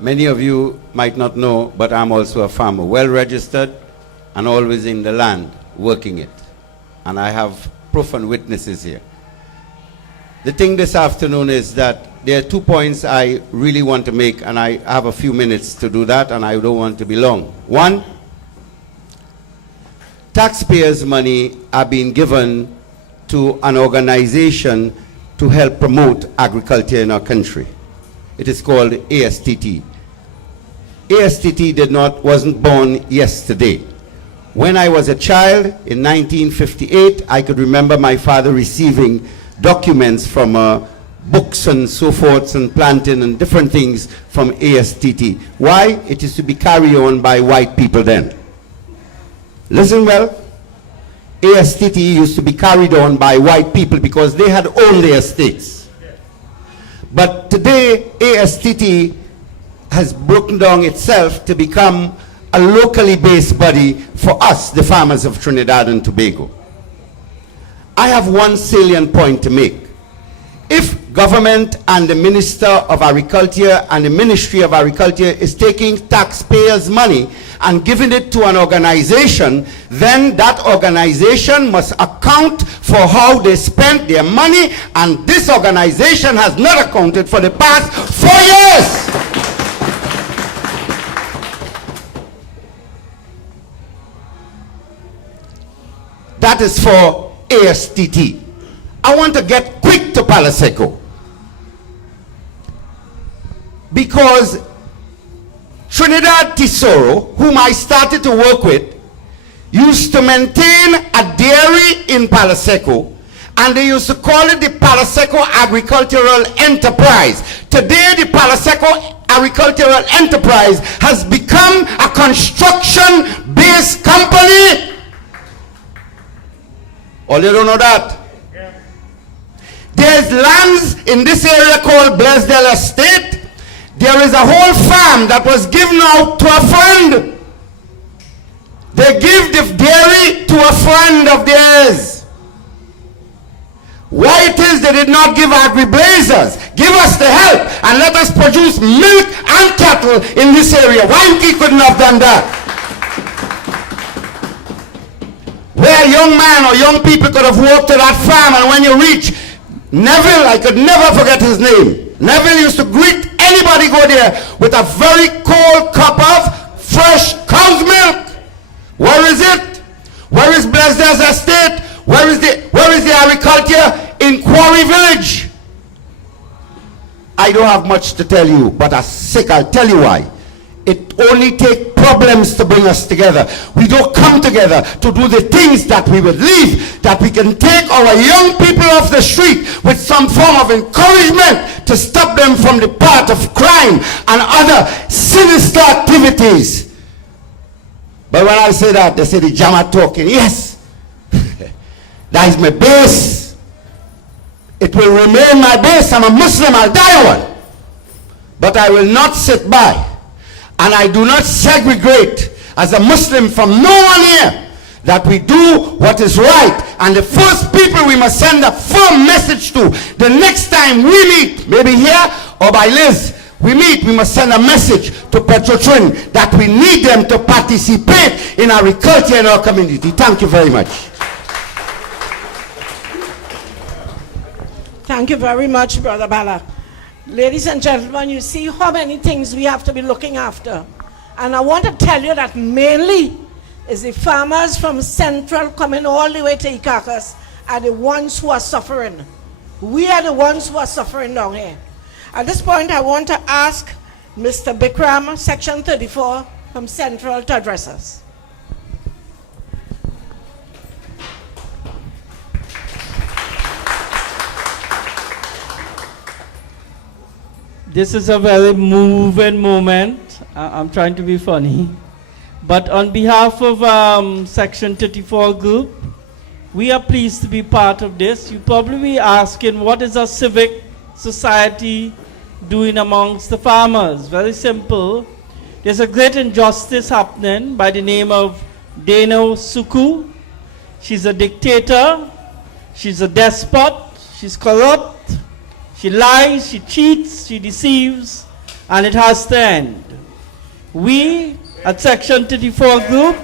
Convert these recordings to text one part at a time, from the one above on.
Many of you might not know, but I'm also a farmer, well registered and always in the land, working it. And I have proof and witnesses here. The thing this afternoon is that there are 2 points I really want to make, and I have a few minutes to do that, and I don't want to be long. One, taxpayers' money are being given to an organization to help promote agriculture in our country. It is called ASTT. ASTT wasn't born yesterday. When I was a child in 1958, I could remember my father receiving documents from books and so forth and planting and different things from ASTT. Why? It is to be carried on by white people then. Listen well. ASTT used to be carried on by white people because they had owned their estates. But today, ASTT has broken down itself to become a locally based body for us, the farmers of Trinidad and Tobago. I have one salient point to make. If government and the Minister of Agriculture and the Ministry of Agriculture is taking taxpayers' money and giving it to an organization, then that organization must account for how they spent their money, and this organization has not accounted for the past 4 years. That is for ASTT. I want to get quick to Palo Seco, because Trinidad Tesoro, whom I started to work with, used to maintain a dairy in Palo Seco, and they used to call it the Palo Seco Agricultural Enterprise. Today, the Palo Seco Agricultural Enterprise has become a construction-based company. Or you don't know that? There's lands in this area called Blaisdell Estate. There is a whole farm that was given out to a friend. They give the dairy to a friend of theirs. Why it is they did not give agri-blazers? Give us the help and let us produce milk and cattle in this area. Why we couldn't have done that? Where a young man or young people could have walked to that farm, and when you reach Neville, I could never forget his name. Neville used to greet anybody go there with a very cold cup of fresh cow's milk. Where is it? Where is Blaisdell's estate? Where is the agriculture in Quarry Village? I don't have much to tell you, but I'm sick. I'll tell you why. It only takes problems to bring us together. We don't come together to do the things that we believe, that we can take our young people off the street with some form of encouragement to stop them from the path of crime and other sinister activities. But when I say that, they say the Jama talking. Yes, that is my base. It will remain my base. I'm a Muslim, I'll die one. But I will not sit by. And I do not segregate as a Muslim from no one here, that we do what is right. And the first people we must send a firm message to, the next time we meet, maybe here or by Liz, we must send a message to Petrotrin that we need them to participate in agriculture in our community. Thank you very much. Thank you very much, Brother Bala. Ladies and gentlemen, you see how many things we have to be looking after. And I want to tell you that mainly is the farmers from Central coming all the way to Ikakas are the ones who are suffering. We are the ones who are suffering down here. At this point, I want to ask Mr. Bikram, Section 34 from Central, to address us. This is a very moving moment. I'm trying to be funny. But on behalf of Section 34 group, we are pleased to be part of this. You probably be asking, what is a civic society doing amongst the farmers? Very simple. There's a great injustice happening by the name of Deno Suku. She's a dictator. She's a despot. She's corrupt. She lies, she cheats, she deceives, and it has to end. We at Section 34 Group,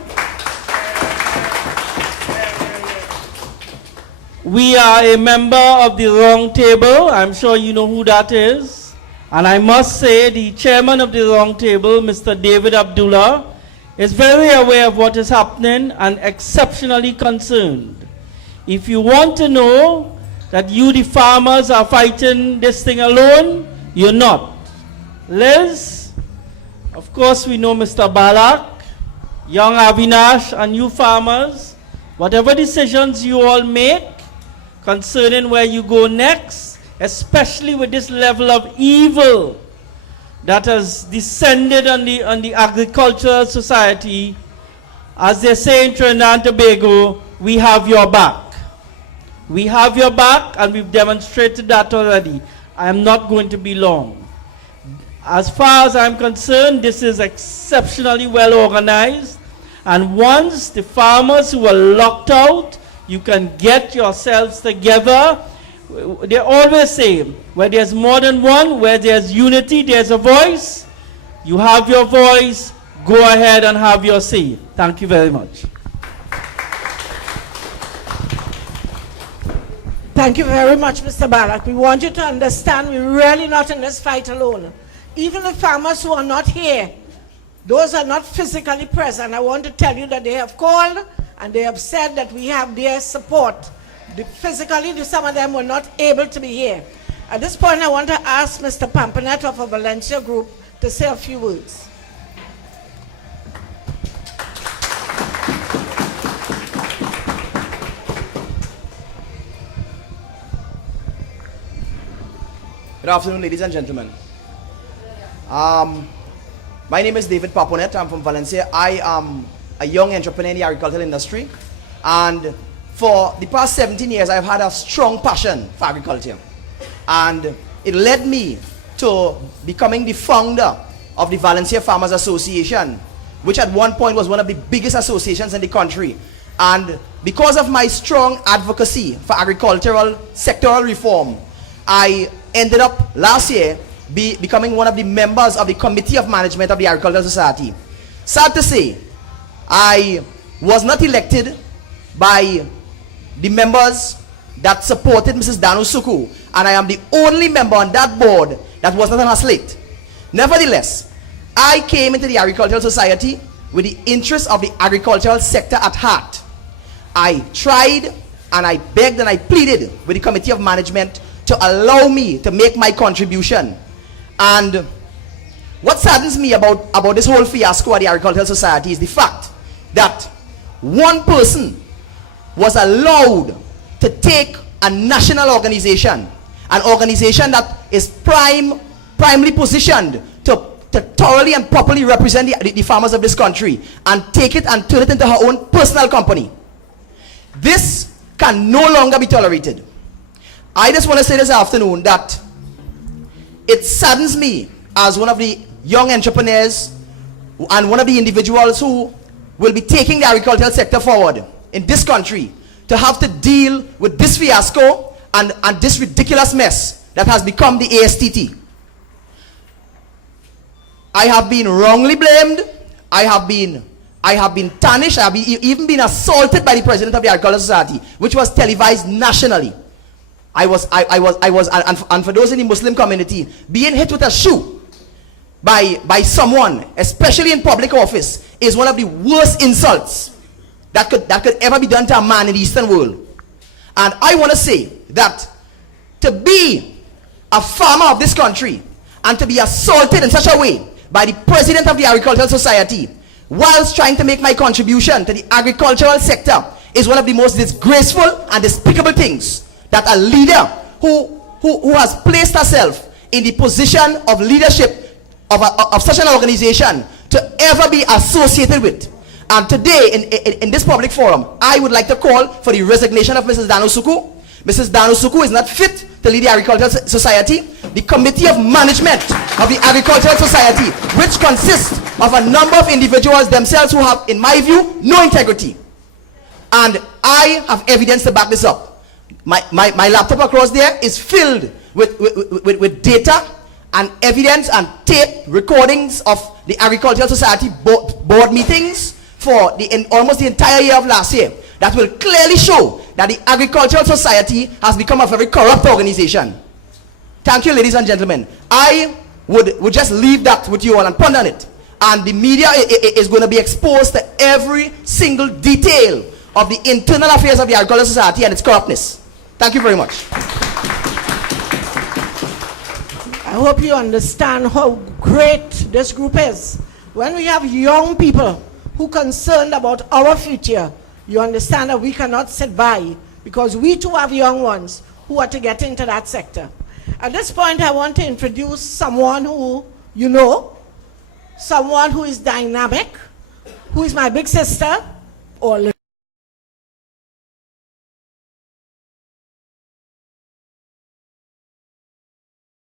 we are a member of the Round Table. I'm sure you know who that is. And I must say the chairman of the Round Table, Mr. David Abdullah, is very aware of what is happening and exceptionally concerned. If you want to know that you, the farmers, are fighting this thing alone, you're not. Liz, of course we know Mr. Balak, young Avinash, and you farmers, whatever decisions you all make concerning where you go next, especially with this level of evil that has descended on the agricultural society, as they say in Trinidad and Tobago, we have your back. We have your back, and we've demonstrated that already. I am not going to be long. As far as I'm concerned, this is exceptionally well organized, and once the farmers who are locked out, you can get yourselves together. They always say, where there's more than one, where there's unity, there's a voice. You have your voice, go ahead and have your say. Thank you very much. Thank you very much, Mr. Balak. We want you to understand we're really not in this fight alone. Even the farmers who are not here, those are not physically present. I want to tell you that they have called and they have said that we have their support. Physically, some of them were not able to be here. At this point, I want to ask Mr. Pampanet of a Valencia group to say a few words. Good afternoon, ladies and gentlemen. My name is David Paponet. I'm from Valencia. I am a young entrepreneur in the agricultural industry, and for the past 17 years, I've had a strong passion for agriculture. And it led me to becoming the founder of the Valencia Farmers Association, which at one point was one of the biggest associations in the country. And because of my strong advocacy for agricultural sectoral reform, I ended up last year becoming one of the members of the Committee of Management of the Agricultural Society. Sad to say, I was not elected by the members that supported Mrs. Danu Suku, and I am the only member on that board that was not on her slate. Nevertheless, I came into the Agricultural Society with the interests of the agricultural sector at heart. I tried and I begged and I pleaded with the Committee of Management to allow me to make my contribution. And what saddens me about this whole fiasco at the Agricultural Society is the fact that one person was allowed to take a national organization, an organization that is primarily positioned to thoroughly and properly represent the farmers of this country, and take it and turn it into her own personal company. This can no longer be tolerated. I just want to say this afternoon that it saddens me as one of the young entrepreneurs and one of the individuals who will be taking the agricultural sector forward in this country to have to deal with this fiasco and this ridiculous mess that has become the ASTT. I have been wrongly blamed. I have been tarnished. I have even been assaulted by the president of the Agricultural Society, which was televised nationally. I was, and for those in the Muslim community, being hit with a shoe by someone, especially in public office, is one of the worst insults that could ever be done to a man in the Eastern world. And I want to say that to be a farmer of this country and to be assaulted in such a way by the president of the Agricultural Society whilst trying to make my contribution to the agricultural sector is one of the most disgraceful and despicable things that a leader who has placed herself in the position of leadership of such an organization to ever be associated with. And today, in this public forum, I would like to call for the resignation of Mrs. Danu Suku. Mrs. Danu Suku is not fit to lead the Agricultural Society. The Committee of Management of the Agricultural Society, which consists of a number of individuals themselves who have, in my view, no integrity. And I have evidence to back this up. My laptop across there is filled with data and evidence and tape recordings of the Agricultural Society board meetings for almost the entire year of last year that will clearly show that the Agricultural Society has become a very corrupt organization. Thank you, ladies and gentlemen. I would just leave that with you all and ponder on it. And the media is going to be exposed to every single detail of the internal affairs of the Agricultural Society and its corruptness. Thank you very much. I hope you understand how great this group is. When we have young people who are concerned about our future, you understand that we cannot sit by, because we too have young ones who are to get into that sector. At this point, I want to introduce someone who you know, someone who is dynamic, who is my big sister, or